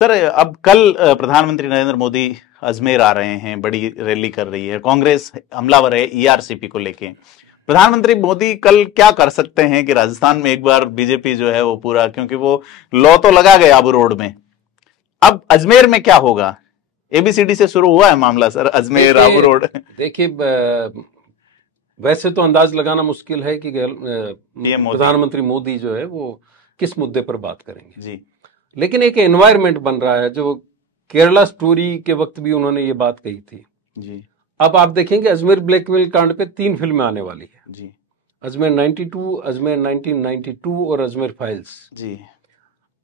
Sir, अब कल प्रधानमंत्री नरेंद्र मोदी अजमेर आ रहे हैं, बड़ी रैली कर रही है, कांग्रेस हमलावर है ईआरसीपी को लेके। प्रधानमंत्री मोदी कल क्या कर सकते हैं कि राजस्थान में एक बार बीजेपी जो है वो पूरा, क्योंकि वो लॉ तो लगा गया आबू रोड में, अब अजमेर में क्या होगा? एबीसीडी से शुरू हुआ है मामला सर, अजमेर आबू रोड। देखिए, वैसे तो अंदाज लगाना मुश्किल है कि प्रधानमंत्री मोदी जो है वो किस मुद्दे पर बात करेंगे जी, लेकिन एक एनवायरनमेंट बन रहा है। जो केरला स्टोरी के वक्त भी उन्होंने ये बात कही थी जी। अब आप देखेंगे अजमेर ब्लैकमेल कांड पे 3 फिल्में आने वाली है जी, अजमेर 92, अजमेर 1992 और अजमेर फाइल्स जी।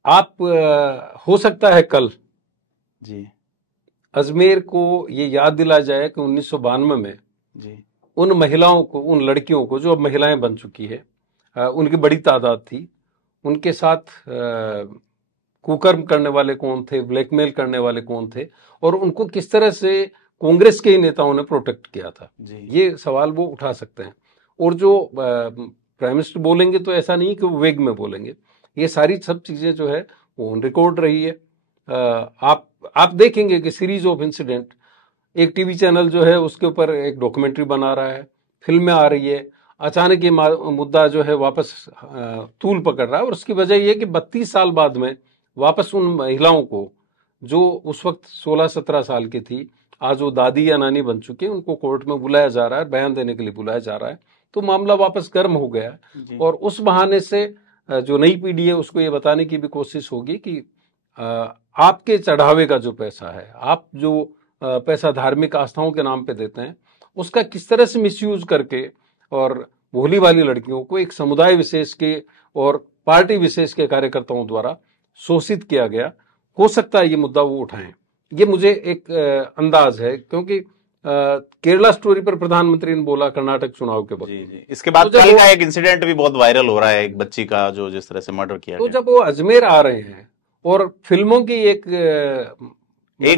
आप हो सकता है कल जी, अजमेर को ये याद दिला जाए कि 1992 में जी, उन महिलाओं को, उन लड़कियों को जो अब महिलाएं बन चुकी है, उनकी बड़ी तादाद थी, उनके साथ कुकर्म करने वाले कौन थे, ब्लैकमेल करने वाले कौन थे, और उनको किस तरह से कांग्रेस के नेताओं ने प्रोटेक्ट किया था। ये सवाल वो उठा सकते हैं। और जो प्राइम मिनिस्टर बोलेंगे तो ऐसा नहीं कि वो वेग में बोलेंगे, ये सारी सब चीजें जो है वो ऑन रिकॉर्ड रही है। आप देखेंगे कि सीरीज ऑफ इंसिडेंट, एक टीवी चैनल जो है उसके ऊपर एक डॉक्यूमेंट्री बना रहा है, फिल्में आ रही है, अचानक ये मुद्दा जो है वापस तूल पकड़ रहा है। और उसकी वजह यह कि 32 साल बाद में वापस उन महिलाओं को जो उस वक्त 16-17 साल की थी, आज वो दादी या नानी बन चुकी है, उनको कोर्ट में बुलाया जा रहा है, बयान देने के लिए बुलाया जा रहा है। तो मामला वापस गर्म हो गया है और उस बहाने से जो नई पीढ़ी है उसको ये बताने की भी कोशिश होगी कि आपके चढ़ावे का जो पैसा है, आप जो पैसा धार्मिक आस्थाओं के नाम पे देते हैं, उसका किस तरह से मिसयूज करके और भोली वाली लड़कियों को एक समुदाय विशेष के और पार्टी विशेष के कार्यकर्ताओं द्वारा शोषित किया गया। हो सकता है ये मुद्दा वो उठाएं, ये मुझे एक अंदाज है, क्योंकि केरला स्टोरी पर प्रधानमंत्री ने बोला कर्नाटक चुनाव के वक्त। जी। इसके बाद तो कल का एक इंसिडेंट भी बहुत वायरल हो रहा है, एक बच्ची का जो जिस तरह से मर्डर किया तो जब वो अजमेर आ रहे हैं और फिल्मों की एक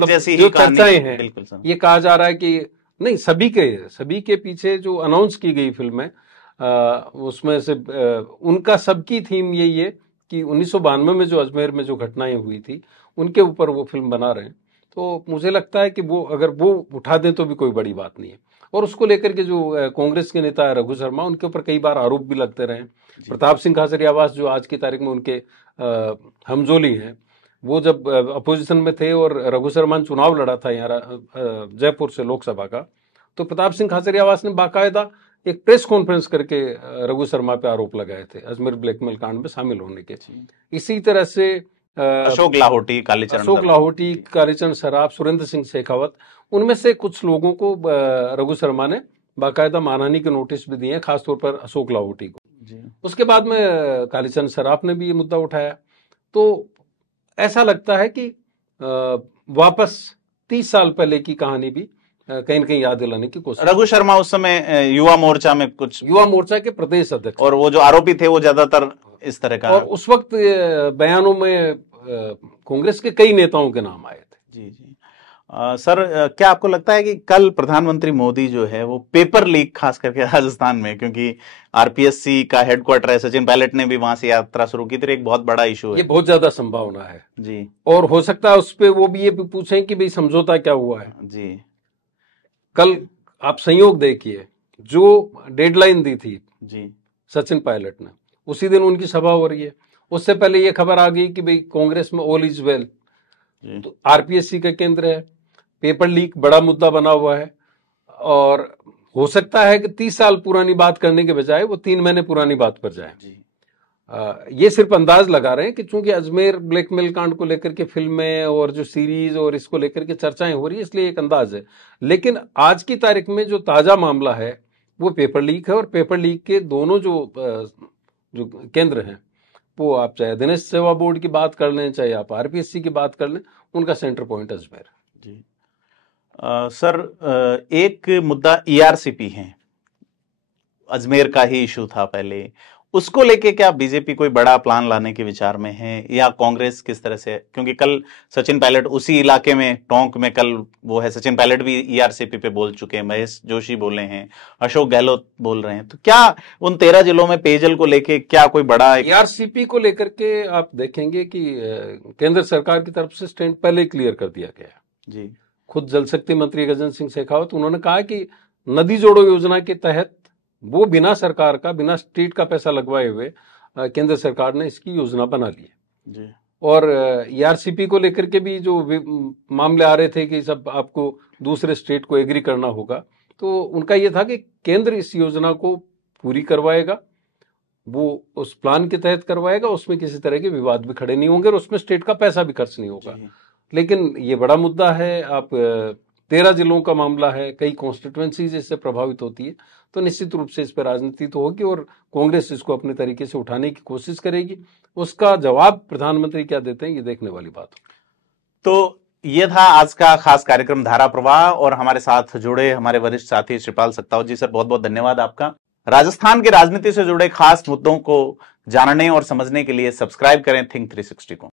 जैसी जो चर्चाएं हैं, ये कहा जा रहा है कि नहीं, सभी के पीछे जो अनाउंस की गई फिल्म है उसमें से उनका सबकी थीम यही है कि 1992 में जो अजमेर में जो घटनाएं हुई थी उनके ऊपर वो फिल्म बना रहे हैं। तो मुझे लगता है कि वो अगर वो उठा दें तो भी कोई बड़ी बात नहीं है। और उसको लेकर के जो कांग्रेस के नेता है रघु शर्मा, उनके ऊपर कई बार आरोप भी लगते रहे। प्रताप सिंह खाचरियावास जो आज की तारीख में उनके हमजोली हैं, वो जब अपोजिशन में थे और रघु शर्मा ने चुनाव लड़ा था यहाँ जयपुर से लोकसभा का, तो प्रताप सिंह खाचरियावास ने बाकायदा एक प्रेस कॉन्फ्रेंस करके रघु शर्मा पे आरोप लगाए थे अजमेर ब्लैकमेल कांड में शामिल होने के। इसी तरह से अशोक लाहोटी, कालीचरण सराफ, सुरेंद्र सिंह शेखावत, उनमें से कुछ लोगों को रघु शर्मा ने बाकायदा मानहानि के नोटिस भी दिए, खासतौर पर अशोक लाहोटी को। उसके बाद में कालीचरण सराफ ने भी ये मुद्दा उठाया। तो ऐसा लगता है कि वापस 30 साल पहले की कहानी भी कहीं न कहीं याद दिलाने की कोशिश। रघु शर्मा उस समय युवा मोर्चा में, युवा मोर्चा के प्रदेश अध्यक्ष, और वो जो आरोपी थे वो ज्यादातर इस तरह का, और उस वक्त बयानों में कांग्रेस के कई नेताओं के नाम आए थे। जी। सर, क्या आपको लगता है कि कल प्रधानमंत्री मोदी जो है वो पेपर लीक, खास करके राजस्थान में, क्योंकि आरपीएससी का हेडक्वार्टर है, सचिन पायलट ने भी वहां से यात्रा शुरू की थी, एक बहुत बड़ा इशू है, ये बहुत ज्यादा संभावना है जी। और हो सकता है उस पर वो भी ये पूछें कि भाई समझौता क्या हुआ है जी। कल आप संयोग देखिए, जो डेडलाइन दी थी जी सचिन पायलट ने, उसी दिन उनकी सभा हो रही है। उससे पहले ये खबर आ गई कि भाई कांग्रेस में ऑल इज वेल। तो आरपीएससी का केंद्र है, पेपर लीक बड़ा मुद्दा बना हुआ है, और हो सकता है कि 30 साल पुरानी बात करने के बजाय वो 3 महीने पुरानी बात पर जाए। ये सिर्फ अंदाज लगा रहे हैं कि चूंकि अजमेर ब्लैकमेल कांड को लेकर के फिल्में और जो सीरीज और इसको लेकर के चर्चाएं हो रही है, इसलिए एक अंदाज है। लेकिन आज की तारीख में जो ताजा मामला है वो पेपर लीक है, और पेपर लीक के दोनों जो केंद्र हैं, वो आप चाहे अधिनियम सेवा बोर्ड की बात कर लें, चाहे आप आरपीएससी की बात कर लें, उनका सेंटर पॉइंट अजमेर। जी। सर, एक मुद्दा ईआरसीपी है, अजमेर का ही इशू था पहले, उसको लेके क्या बीजेपी कोई बड़ा प्लान लाने के विचार में है, या कांग्रेस किस तरह से? क्योंकि कल सचिन पायलट उसी इलाके में टोंक में कल वो है, सचिन पायलट भी ईआरसीपी पे बोल चुके हैं, महेश जोशी बोले हैं, अशोक गहलोत बोल रहे हैं, तो क्या उन 13 जिलों में पेयजल को लेके क्या कोई बड़ा ईआरसीपी को लेकर के आप देखेंगे कि केंद्र सरकार की तरफ से स्टैंड पहले ही क्लियर कर दिया गया जी। खुद जल शक्ति मंत्री गजेंद्र सिंह शेखावत उन्होंने कहा कि नदी जोड़ो योजना के तहत वो बिना सरकार का, बिना स्टेट का पैसा लगवाए हुए केंद्र सरकार ने इसकी योजना बना ली है। और ईआरसीपी को लेकर के भी जो मामले आ रहे थे कि सब आपको दूसरे स्टेट को एग्री करना होगा, तो उनका यह था कि केंद्र इस योजना को पूरी करवाएगा, वो उस प्लान के तहत करवाएगा, उसमें किसी तरह के विवाद भी खड़े नहीं होंगे और उसमें स्टेट का पैसा भी खर्च नहीं होगा। लेकिन ये बड़ा मुद्दा है, आप 13 जिलों का मामला है, कई कॉन्स्टिट्यूएंसीज इससे प्रभावित होती है, तो निश्चित रूप से इस पर राजनीति तो होगी और कांग्रेस इसको अपने तरीके से उठाने की कोशिश करेगी। उसका जवाब प्रधानमंत्री क्या देते हैं, ये देखने वाली बात हो। तो ये था आज का खास कार्यक्रम धारा प्रवाह, और हमारे साथ जुड़े हमारे वरिष्ठ साथी श्रीपाल सत्तावत जी। सर, बहुत बहुत धन्यवाद आपका। राजस्थान की राजनीति से जुड़े खास मुद्दों को जानने और समझने के लिए सब्सक्राइब करें थिंक 360 को।